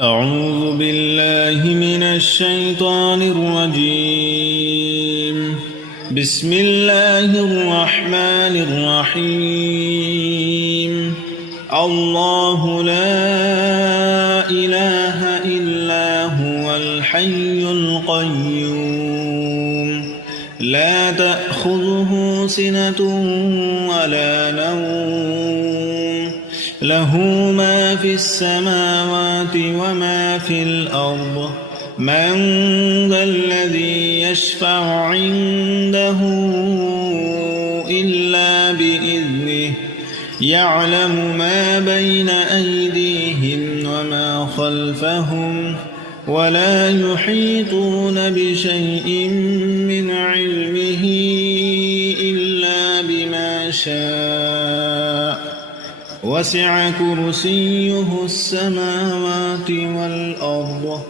أعوذ بالله من الشيطان الرجيم. بسم الله الرحمن الرحيم. الله لا إله إلا هو الحي القيوم لا تأخذه سنة ولا نوم له ما في السماوات وما في الأرض من ذا الذي يشفع عنده إلا بإذنه يعلم ما بين أيديهم وما خلفهم ولا يحيطون بشيء من علمه إلا بما شاء وسع كرسيه السماوات والأرض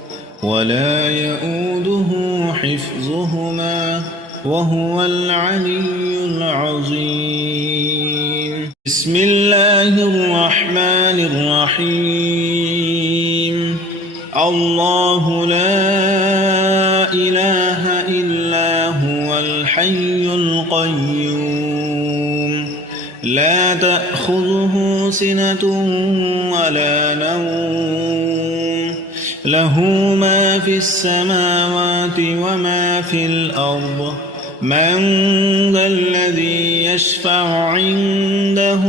ولا يؤوده حفظهما وهو العلي العظيم. بسم الله الرحمن الرحيم. الله لا إله إلا هو الحي القيوم لا تأخذه سنة ولا نوم له ما في السماوات وما في الأرض من ذا الذي يشفع عنده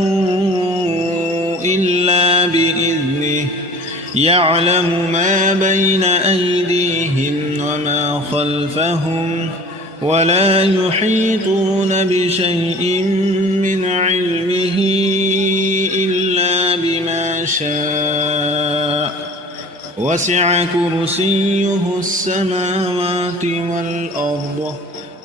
إلا بإذنه يعلم ما بين أيديهم وما خلفهم ولا يحيطون بشيء من علمه إلا بما شاء وسع كرسيه السماوات والأرض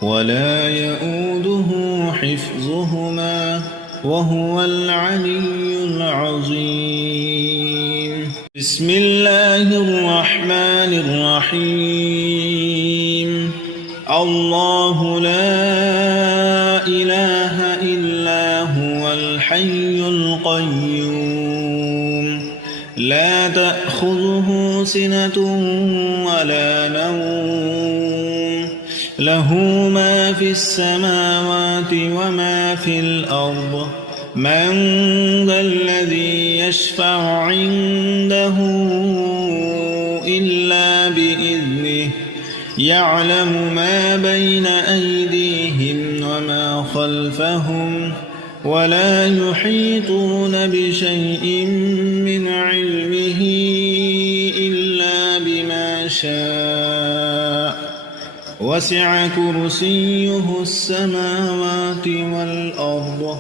ولا يؤوده حفظهما وهو العلي العظيم. بسم الله الرحمن الرحيم. الله لا إله إلا هو الحي القيوم لا تأخذه سنة ولا نوم له ما في السماوات وما في الأرض من ذا الذي يشفع عنده إلا بإذنه يعلم ما بين أيديهم وما خلفهم ولا يحيطون بشيء من علمه إلا بما شاء وسع كرسيه السماوات والأرض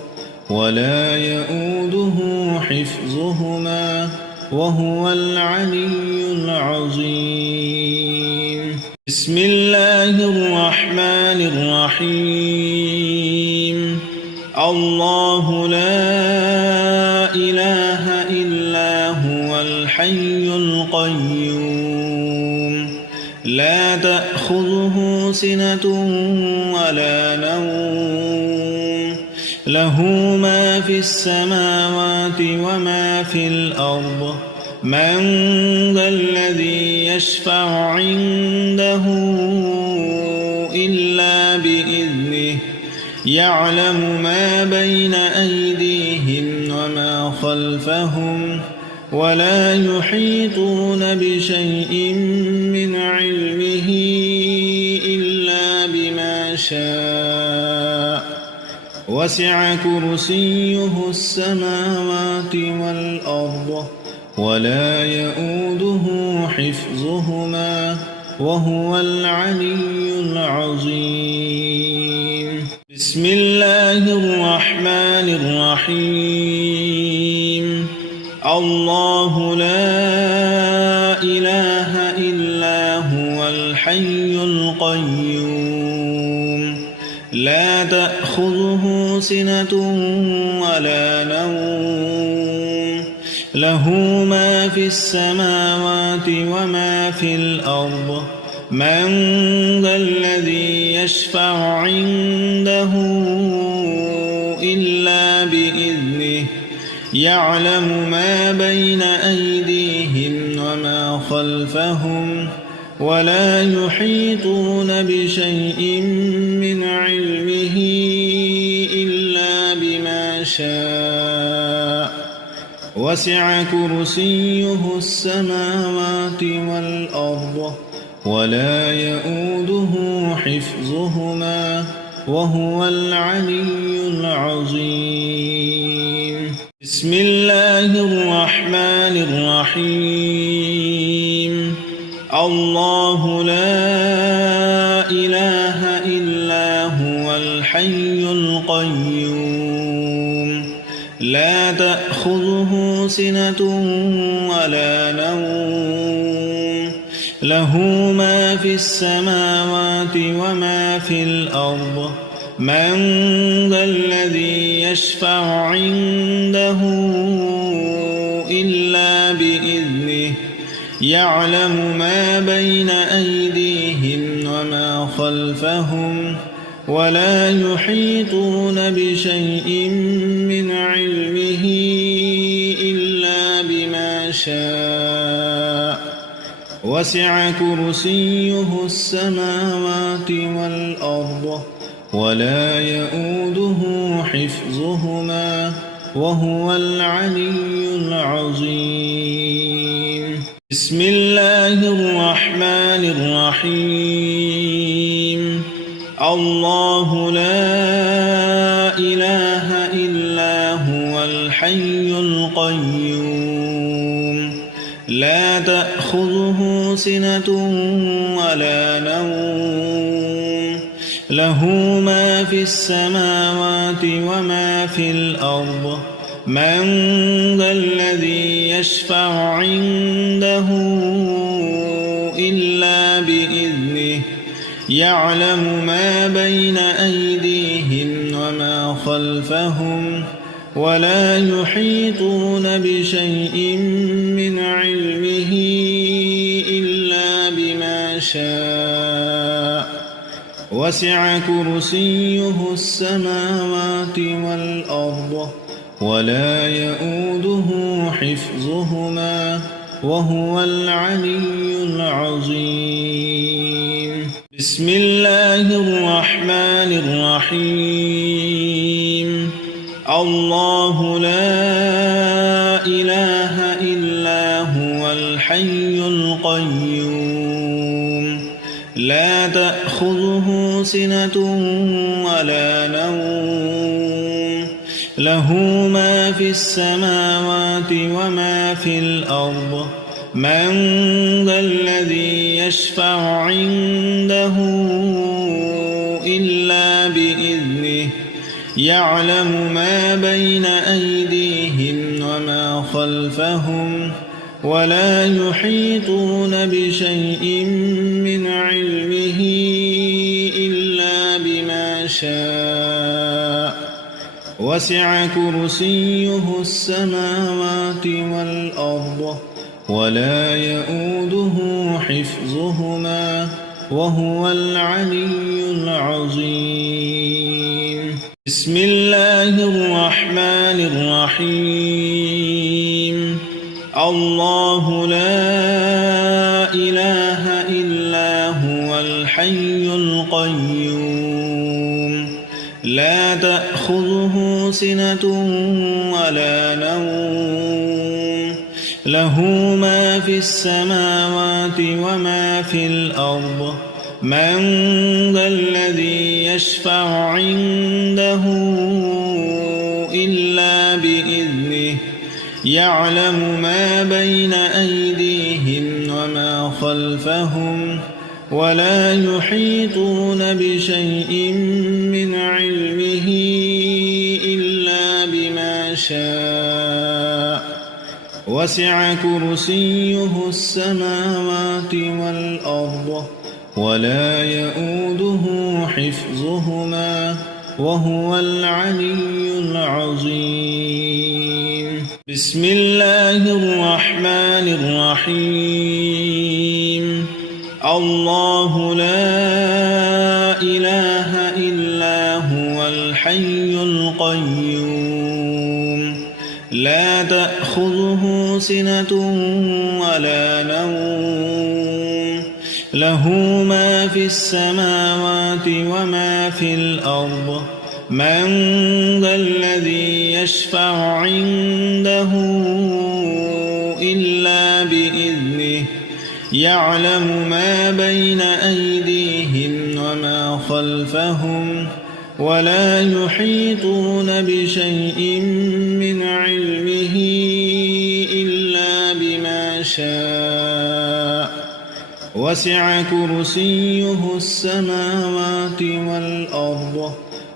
ولا يؤوده حفظهما وهو العلي العظيم. بسم الله الرحمن الرحيم. الله لا إله إلا هو الحي القيوم لا تأخذه سنة ولا نوم له ما في السماوات وما في الأرض من ذا الذي يشفع عنده إلا بإذنه يعلم ما بين أيديهم وما خلفهم ولا يحيطون بشيء من علمه إلا بما شاء وسع كرسيه السماوات والأرض ولا يؤوده حفظهما وهو العلي العظيم. بسم الله الرحمن الرحيم. الله لا إله إلا هو الحي القيوم لا تأخذه سنة ولا نوم له ما في السماوات وما في الأرض من ذا الذي يشفع عنده إلا بإذنه يعلم ما بين أيديهم وما خلفهم ولا يحيطون بشيء من علمه إلا بما شاء وسع كرسيه السماوات والأرض ولا يؤوده حفظهما وهو العلي العظيم. بسم الله الرحمن الرحيم. الله لا إله إلا هو الحي القيوم لا تأخذه سنة ولا نوم له ما في السماوات وما في الأرض من ذا الذي يشفع عنده إلا بإذنه يعلم ما بين أيديهم وما خلفهم ولا يحيطون بشيء من علمه إلا بما شاء وسع كرسيه السماوات والأرض ولا يؤوده حفظهما وهو العلي العظيم. بسم الله الرحمن الرحيم. الله لا إله إلا هو الحي القيوم لا تأخذه سنة ولا نوم له ما في السماوات وما في الأرض من ذا الذي يشفع عنده إلا بإذنه يعلم ما بين أيديهم وما خلفهم ولا يحيطون بشيء من علمه إلا بما شاء وسع كرسيه السماوات والأرض ولا يؤوده حفظهما وهو العلي العظيم. بسم الله الرحمن الرحيم. الله لا إله إلا هو الحي القيوم لا تأخذه سنة ولا نوم له ما في السماوات وما في الأرض من ذا الذي يشفع عنده إلا بإذنه يعلم ما بين أيديهم وما خلفهم ولا يحيطون بشيء من علمه إلا بما شاء وسع كرسيه السماوات والأرض ولا يؤوده حفظهما وهو العلي العظيم. بسم الله الرحمن الرحيم. الله لا إله إلا هو الحي القيوم لا تأخذه سنة ولا نوم له ما في السماوات وما في الأرض من ذا الذي يشفع عنده إلا بإذنه يعلم ما بين أيديهم وما خلفهم ولا يحيطون بشيء من علمه إلا بما شاء وسع كرسيه السماوات والأرض ولا يؤوده حفظهما وهو العلي العظيم. بسم الله الرحمن الرحيم. الله لا إله إلا هو الحي القيوم لا تأخذه سنة ولا نوم له ما في السماوات وما في الأرض من ذا الذي يشفع عنده إلا بإذنه يعلم ما بين أيديهم وما خلفهم ولا يحيطون بشيء من علمه إلا بما شاء وسع كرسيه السماوات والأرض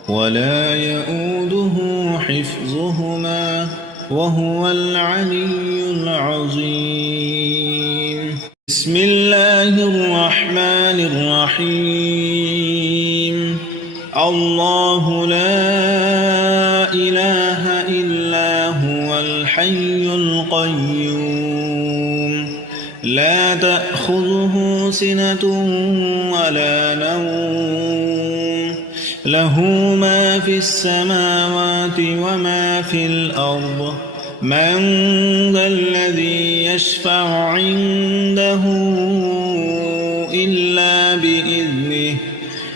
ولا يؤوده حفظهما وهو العلي العظيم. بسم الله الرحمن الرحيم. الله لا إله إلا هو الحي القيوم لا تأخذه سنة ولا نوم له ما في السماوات وما في الأرض من ذا الذي يشفع عنده إلا بإذنه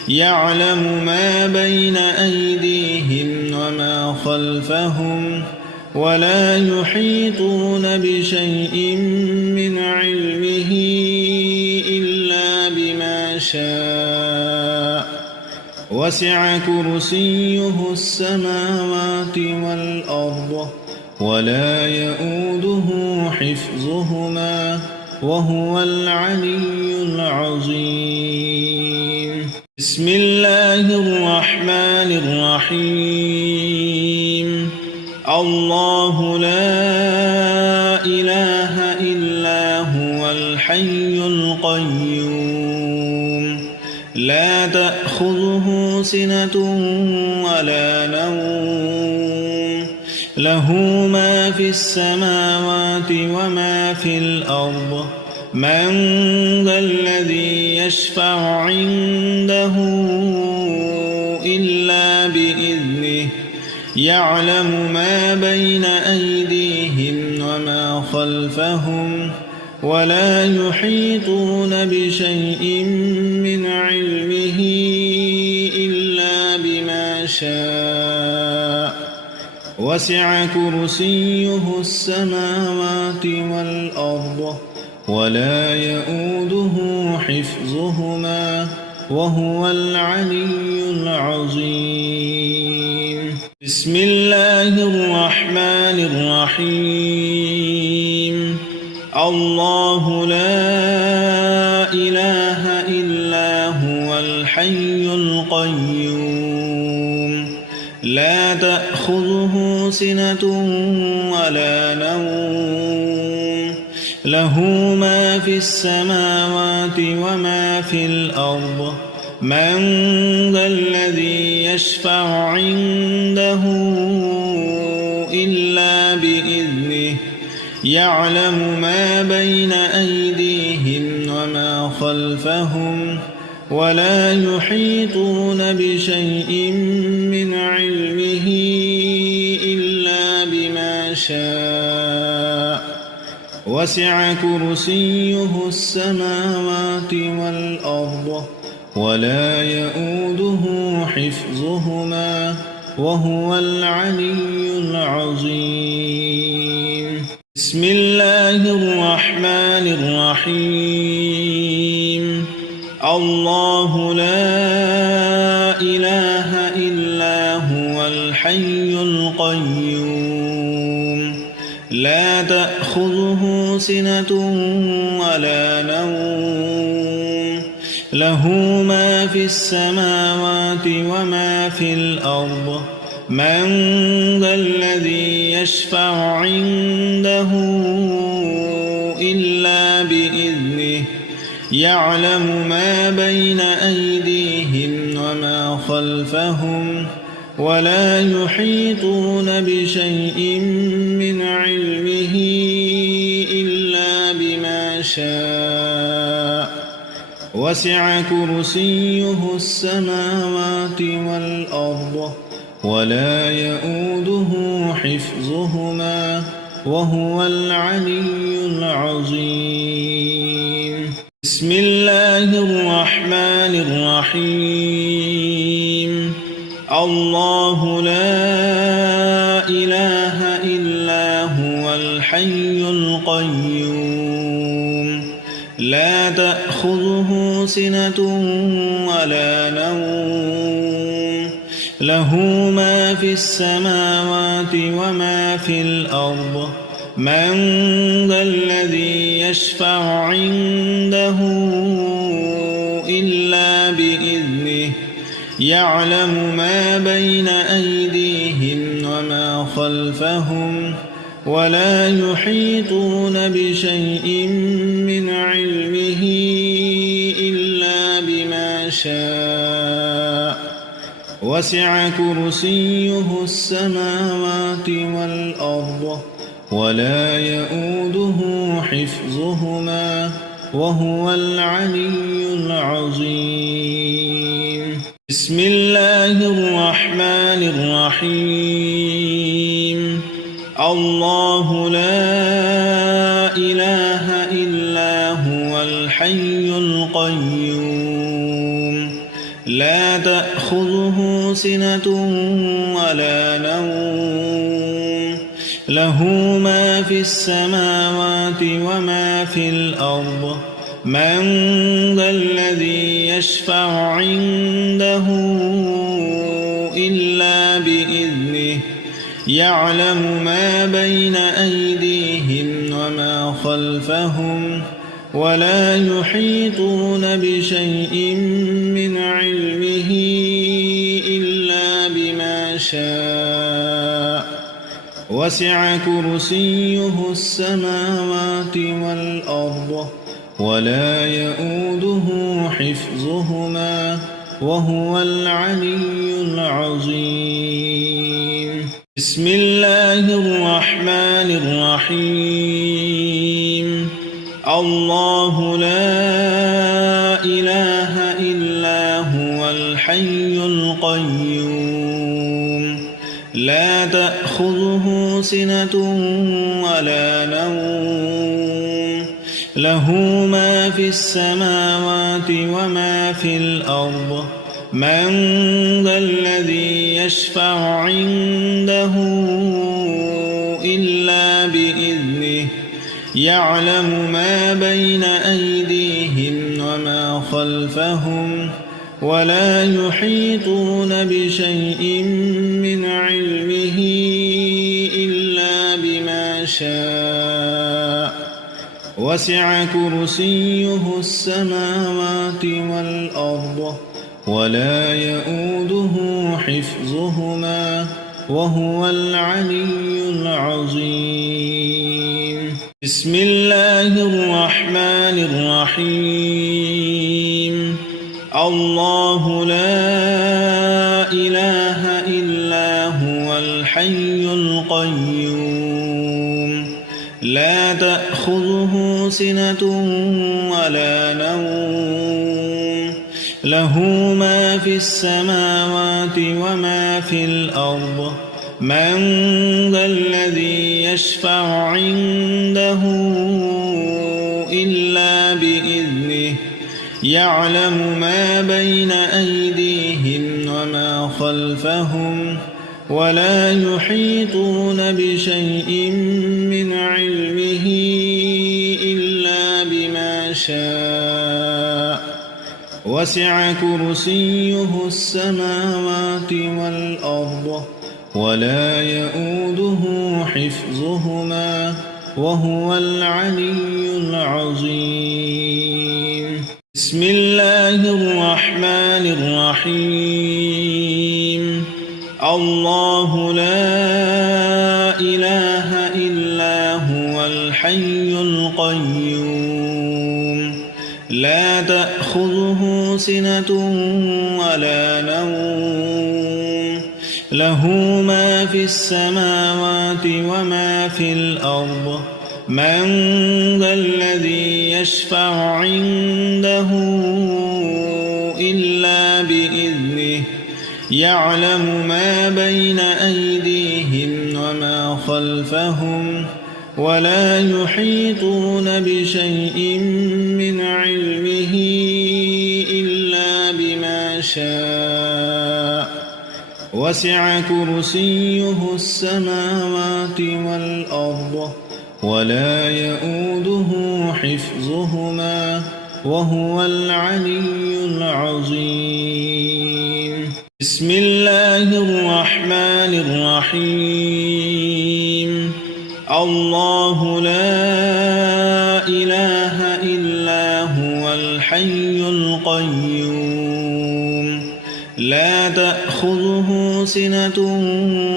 يعلم ما بين أيديهم وما خلفهم ولا يحيطون بشيء من علمه إلا بما شاء وسع كرسيه السماوات والأرض ولا يؤوده حفظهما وهو العلي العظيم. بسم الله الرحمن الرحيم. الله لا إله إلا هو الحي القيوم لا تأخذه سنة ولا نوم له ما في السماوات وما في الأرض من ذا الذي يشفع عنده إلا بإذنه يعلم ما بين أيديهم وما خلفهم ولا يحيطون بشيء من علمه إلا بما شاء وسع كرسيه السماوات والأرض ولا يؤوده حفظهما وهو العلي العظيم. بسم الله الرحمن الرحيم. الله لا إله إلا هو الحي القيوم لا تأخذه سنة ولا نوم له ما في السماوات وما في الأرض من ذا الذي يشفع عنده إلا بإذنه يعلم ما بين أيديهم وما خلفهم ولا يحيطون بشيء من علمه إلا بما شاء وسع كرسيه السماوات والأرض ولا يؤوده حفظهما وهو العلي العظيم. بسم الله الرحمن الرحيم. الله لا إله إلا هو الحي القيوم لا تأخذه سنة ولا نوم له ما في السماوات وما في الأرض من ذا الذي يشفع عنده إلا بإذنه يعلم ما بين أيديهم وما خلفهم ولا يحيطون بشيء من علمه إلا بما شاء وسع كرسيه السماوات والأرض ولا يؤوده حفظهما وهو العلي العظيم. بسم الله الرحمن الرحيم الله لا إله إلا هو الحي القيوم لا تأخذه سنة ولا نوم له ما في السماوات وما في الأرض من ذا الذي يشفع عنده إلا بإذنه يعلم ما بين أيديهم وما خلفهم ولا يحيطون بشيء من علمه إلا بما شاء وسع كرسيه السماوات والأرض ولا يؤوده حفظهما وهو العلي العظيم بسم الله الرحمن الرحيم الله لا إله إلا هو الحي القيوم لا تأخذه سنة ولا نوم له ما في السماوات وما في الأرض من ذا الذي يشفع عنده إلا بإذنه يعلم ما بين أيديهم وما خلفهم ولا يحيطون بشيء من علمه إلا بما شاء وسع كرسيه السماوات والأرض ولا يؤوده حفظهما وهو العلي العظيم بسم الله الرحمن الرحيم الله لا إله إلا هو الحي القيوم لا تأخذه سنة ولا نوم له ما في السماوات وما في الأرض من ذا الذي يشفع عنده إلا بإذنه يعلم ما بين أيديهم وما خلفهم ولا يحيطون بشيء من علمه إلا بما شاء وسع كرسيه السماوات والأرض ولا يؤوده حفظهما وهو العلي العظيم بسم الله الرحمن الرحيم الله لا إله إلا هو الحي القيوم لا تأخذه سنة ولا نوم له ما في السماوات وما في الأرض من ذا الذي يشفع عنده إلا بإذنه يعلم ما بين أيديهم وما خلفهم ولا يحيطون بشيء من علمه إلا بما شاء وسع كرسيه السماوات والأرض ولا يؤوده حفظهما وهو العلي العظيم بسم الله الرحمن الرحيم الله لا إله إلا هو الحي القيوم لا تأخذه سنة ولا نوم له ما في السماوات وما في الأرض من ذا الذي يشفع عنده إلا بإذنه يعلم ما بين أيديهم وما خلفهم ولا يحيطون بشيء من علمه وسع كرسيه السماوات والأرض ولا يؤوده حفظهما وهو العلي العظيم بسم الله الرحمن الرحيم الله لا إله إلا هو الحي القيوم لا تأخذه سنة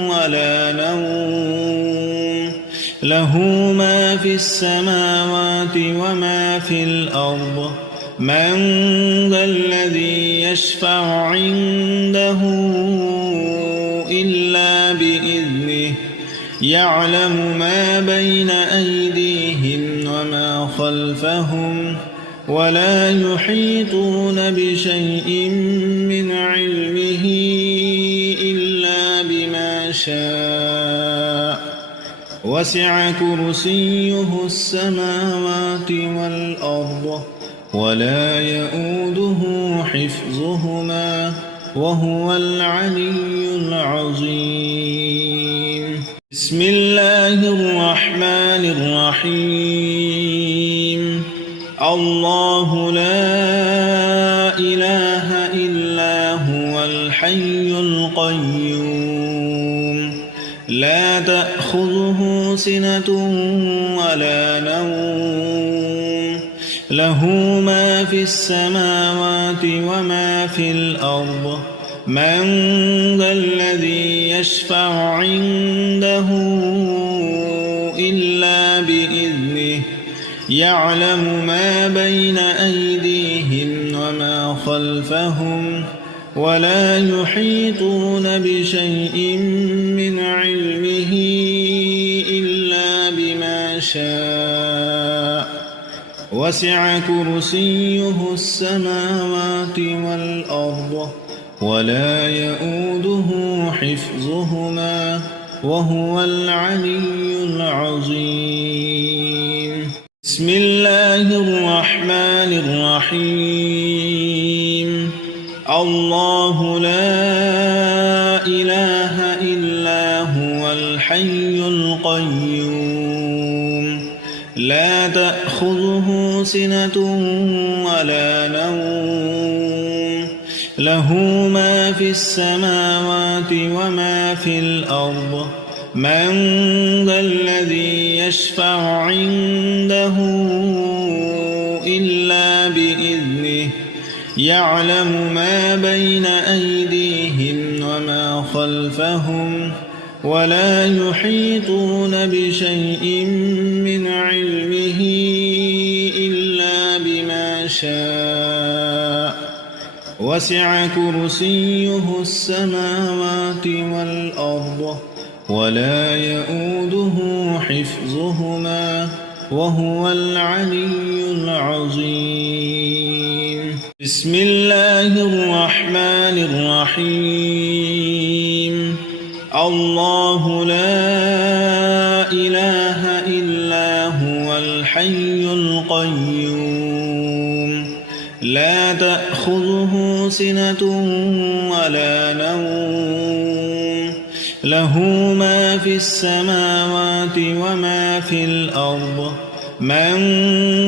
ولا نوم له ما في السماوات وما في الأرض من ذا الذي يشفع عنده إلا بإذنه يعلم ما بين أيديهم وما خلفهم ولا يحيطون بشيء من علمه إلا بما شاء وسع كرسيه السماوات والأرض ولا يؤوده حفظهما وهو العلي العظيم بسم الله الرحمن الرحيم الله لا إله إلا هو الحي القيوم لا تأخذه سنة ولا نوم له ما في السماوات وما في الأرض من ذا الذي يشفع عنده إلا بإذنه يعلم ما بين أيديهم وما خلفهم ولا يحيطون بشيء من علمه إلا بما شاء وسع كرسيه السماوات والأرض ولا يؤوده حفظهما وهو العلي العظيم بسم الله الرحمن الرحيم الله لا إله إلا هو الحي القيوم لا تأخذه سنة ولا نوم له ما في السماوات وما في الأرض من ذا الذي يشفع عنده إلا بإذنه يعلم ما بين أيديهم وما خلفهم ولا يحيطون بشيء من علمه إلا بما شاء وسع كرسيه السماوات والأرض ولا يؤوده حفظهما وهو العلي العظيم بسم الله الرحمن الرحيم الله لا إله إلا هو الحي القيوم لا تأخذه سنة ولا نوم له ما في السماوات وما في الأرض من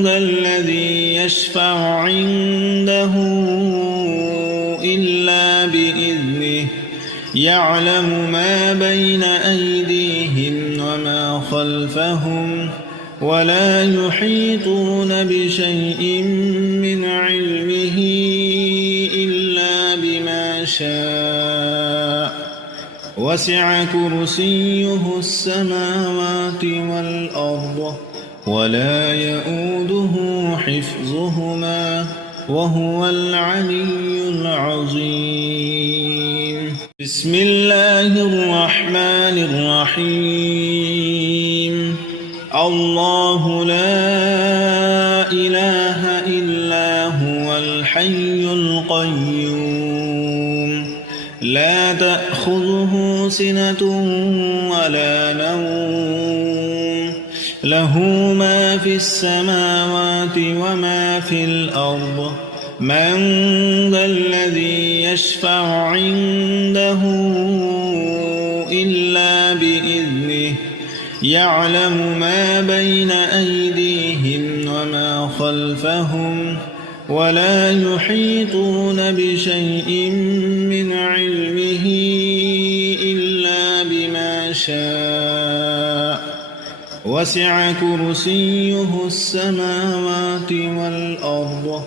ذا الذي يشفع عنده إلا بإذنه يعلم ما بين أيديهم وما خلفهم ولا يحيطون بشيء من علمه إلا بما شاء وسع كرسيه السماوات والأرض ولا يؤوده حفظهما وهو العلي العظيم بسم الله الرحمن الرحيم الله لا إله إلا هو الحي القيوم لا تأخذه سنة ولا نوم له ما في السماوات وما في الأرض من ذا الذي يشفع عنده إلا بإذنه يعلم ما بين أيديهم وما خلفهم ولا يحيطون بشيء من علمه إلا بما شاء وسع كرسيه السماوات والأرض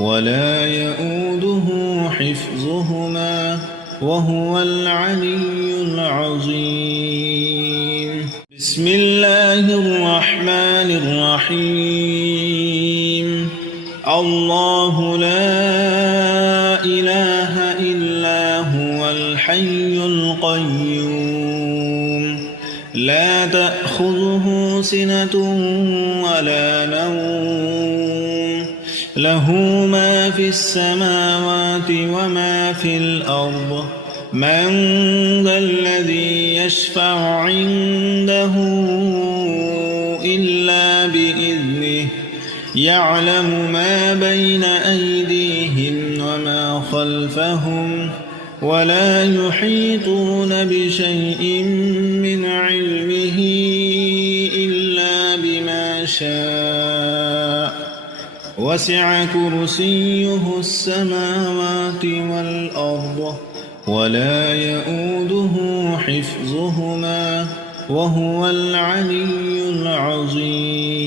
ولا يؤوده حفظهما وهو العلي العظيم بسم الله الرحمن الرحيم الله لا إله إلا هو الحي القيوم لا تأخذه سنة ولا نوم له ما في السماوات وما في الأرض من ذا الذي يشفع عنده إلا بإذنه يعلم ما بين أيديهم وما خلفهم ولا يحيطون بشيء من علمه إلا بما شاء وسع كرسيه السماوات والأرض ولا يؤوده حفظهما وهو العلي العظيم